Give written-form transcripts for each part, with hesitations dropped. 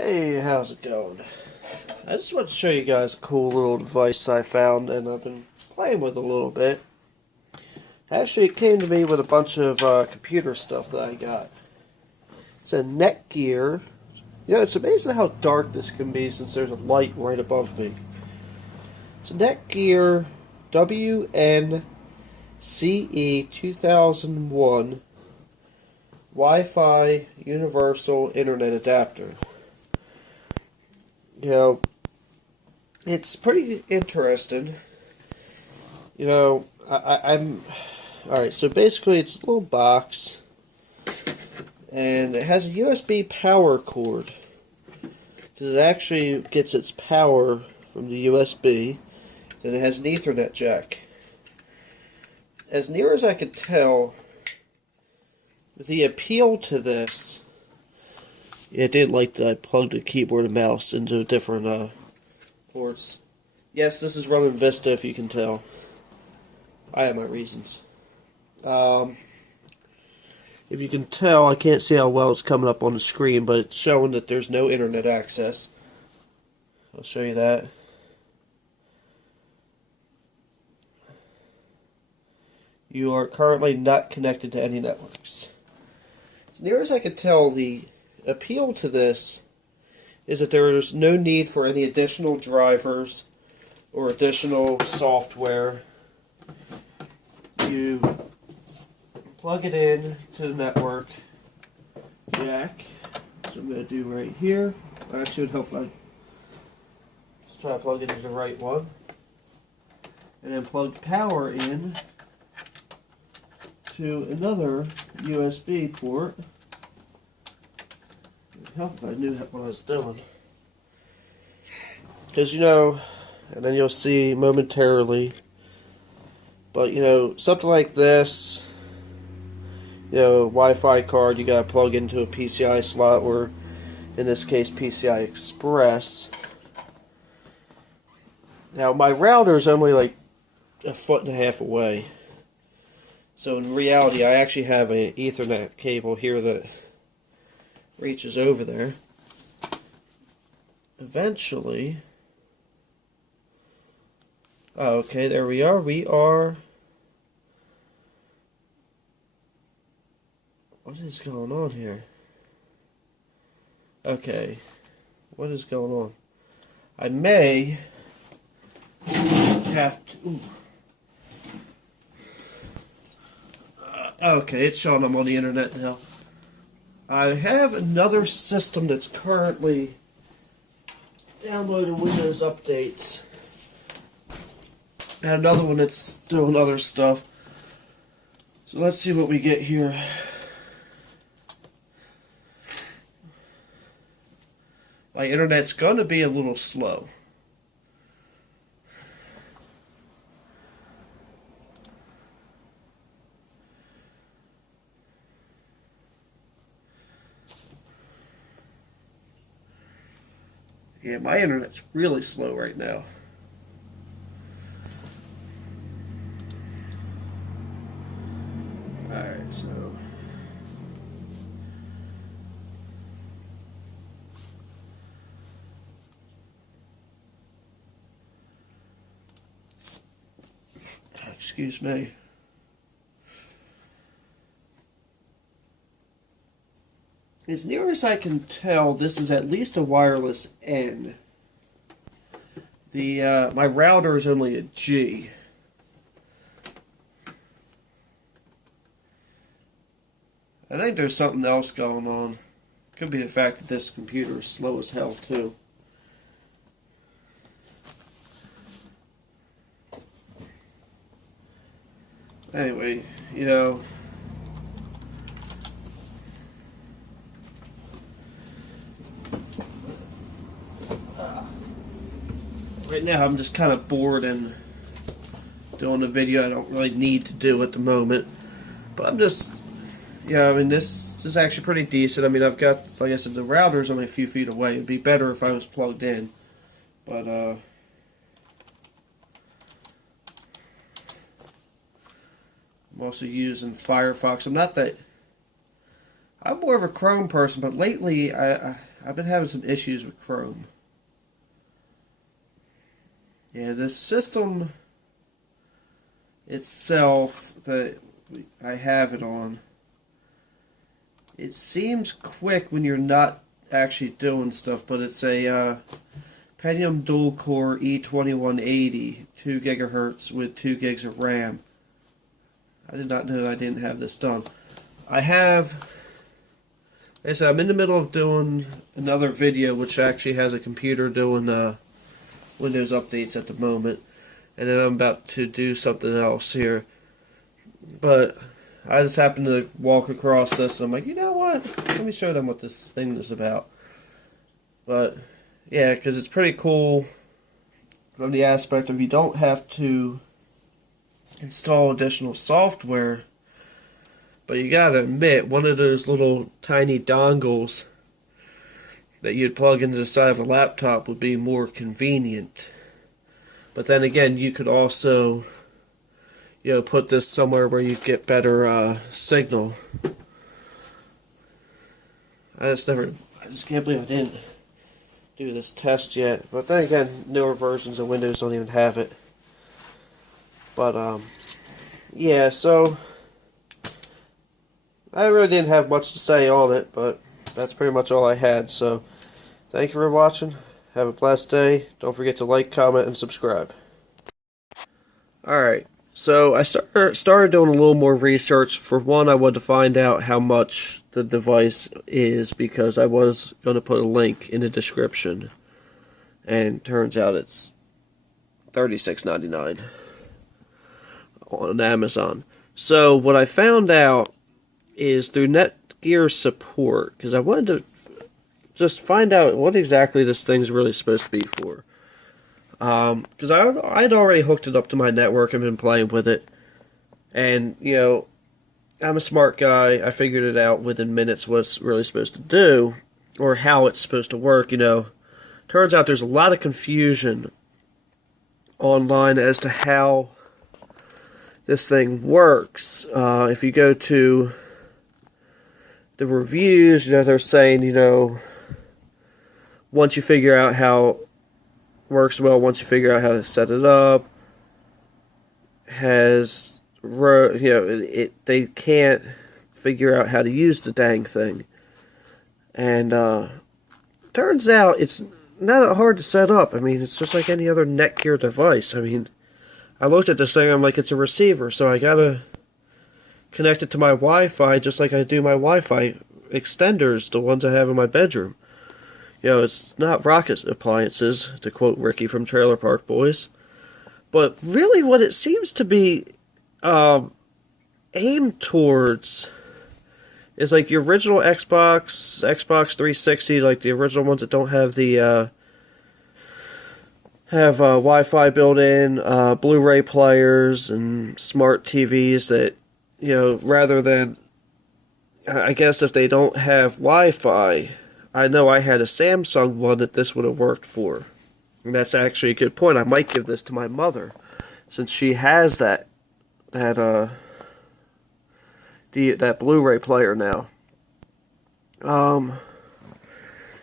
Hey, how's it going? I just want to show you guys a cool little device I found and I've been playing with a little bit. Actually, it came to me with a bunch of computer stuff that I got. It's a Netgear. You know, it's amazing how dark this can be since there's a light right above me. It's a Netgear WNCE2001 Wi-Fi Universal Internet Adapter. You know, it's pretty interesting. You know, I'm... Alright, so basically it's a little box. And it has a USB power cord. Because it actually gets its power from the USB. Then it has an Ethernet jack. As near as I could tell, the appeal to this... It didn't like that I plugged a keyboard and mouse into different ports. Yes, this is running Vista, if you can tell. I have my reasons. If you can tell, I can't see how well it's coming up on the screen, but it's showing that there's no internet access. I'll show you that. You are currently not connected to any networks. As near as I can tell, the appeal to this is that there is no need for any additional drivers or additional software. You plug it in to the network jack. So I'm going to do right here. Actually, it would help if I just try to plug it into the right one. And then plug power in to another USB port. It would help if I knew what I was doing. Because, you know, and then you'll see momentarily, but, you know, something like this, you know, Wi-Fi card, you gotta plug into a PCI slot, or in this case PCI Express. Now my router is only like a foot and a half away, so in reality I actually have an Ethernet cable here that reaches over there. Eventually, oh, okay, there we are. What is going on here? Okay, what is going on? I may have to... okay, it's showing I'm on the internet now. I have another system that's currently downloading Windows updates. And another one that's doing other stuff. So let's see what we get here. My internet's gonna be a little slow. Yeah, my internet's really slow right now. Alright, so... excuse me. As near as I can tell, this is at least a wireless N. My router is only a G. I think there's something else going on. Could be the fact that this computer is slow as hell too. Anyway, you know, right now I'm just kind of bored and doing a video I don't really need to do at the moment. But I'm just, yeah, I mean, this is actually pretty decent. I mean, I've got, like I said, the router's only a few feet away. It'd be better if I was plugged in. But, I'm also using Firefox. I'm more of a Chrome person, but lately I I've been having some issues with Chrome. Yeah, the system itself that I have it on, it seems quick when you're not actually doing stuff, but it's a Pentium dual core E2180, 2 gigahertz with 2 gigs of RAM. I did not know that I didn't have this done. I said I'm in the middle of doing another video which actually has a computer doing Windows updates at the moment, and then I'm about to do something else here. But I just happened to walk across this and I'm like, you know what? Let me show them what this thing is about. But yeah, because it's pretty cool from the aspect of you don't have to install additional software. But you gotta admit, one of those little tiny dongles that you'd plug into the side of a laptop would be more convenient. But then again, you could also, you know, put this somewhere where you get better signal. I just can't believe I didn't do this test yet. But then again, newer versions of Windows don't even have it. But yeah, so I really didn't have much to say on it, but that's pretty much all I had. So thank you for watching. Have a blessed day. Don't forget to like, comment, and subscribe. Alright, so I started doing a little more research. For one, I wanted to find out how much the device is, because I was going to put a link in the description. And turns out it's $36.99 on Amazon. So what I found out is through Netgear support, because I wanted to just find out what exactly this thing's really supposed to be for. Because I'd already hooked it up to my network and been playing with it. And, you know, I'm a smart guy. I figured it out within minutes what it's really supposed to do, or how it's supposed to work, you know. Turns out there's a lot of confusion online as to how this thing works. If you go to the reviews, you know, they're saying, you know, once you figure out how it works well, once you figure out how to set it up, they can't figure out how to use the dang thing. And turns out it's not hard to set up. I mean, it's just like any other Netgear device. I mean, I looked at this thing, I'm like, it's a receiver, so I gotta connect it to my Wi-Fi just like I do my Wi-Fi extenders, the ones I have in my bedroom. You know, it's not rocket appliances, to quote Ricky from Trailer Park Boys. But really what it seems to be aimed towards is like your original Xbox 360, like the original ones that don't have the Wi-Fi built in, Blu-ray players and smart TVs that, you know, rather than, I guess if they don't have Wi-Fi, I know I had a Samsung one that this would have worked for. And that's actually a good point. I might give this to my mother, since she has that Blu-ray player now. You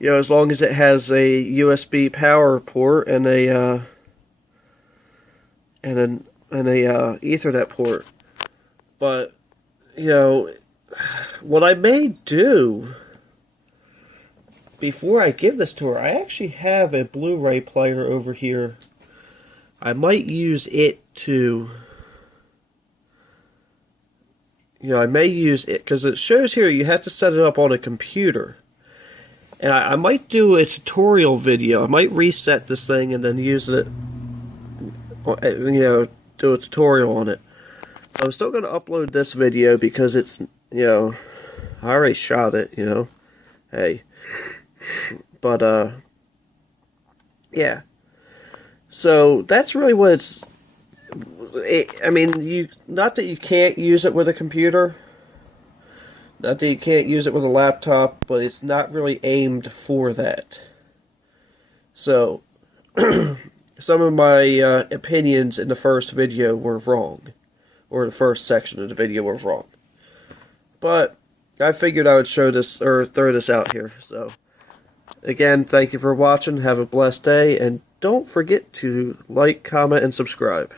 know, as long as it has a USB power port and a Ethernet port. But, you know, what I may do before I give this to her, I actually have a Blu-ray player over here. I might use it to, you know, I may use it, because it shows here you have to set it up on a computer. And I might do a tutorial video. I might reset this thing and then use it, you know, do a tutorial on it. I'm still going to upload this video because it's, you know, I already shot it, you know. Hey. But, yeah. So, that's really what it's, I mean, not that you can't use it with a computer, not that you can't use it with a laptop, but it's not really aimed for that. So, some of my opinions in the first video were wrong, or the first section of the video were wrong. But I figured I would show this, or throw this out here, so Again, thank you for watching. Have a blessed day, and don't forget to like, comment, and subscribe.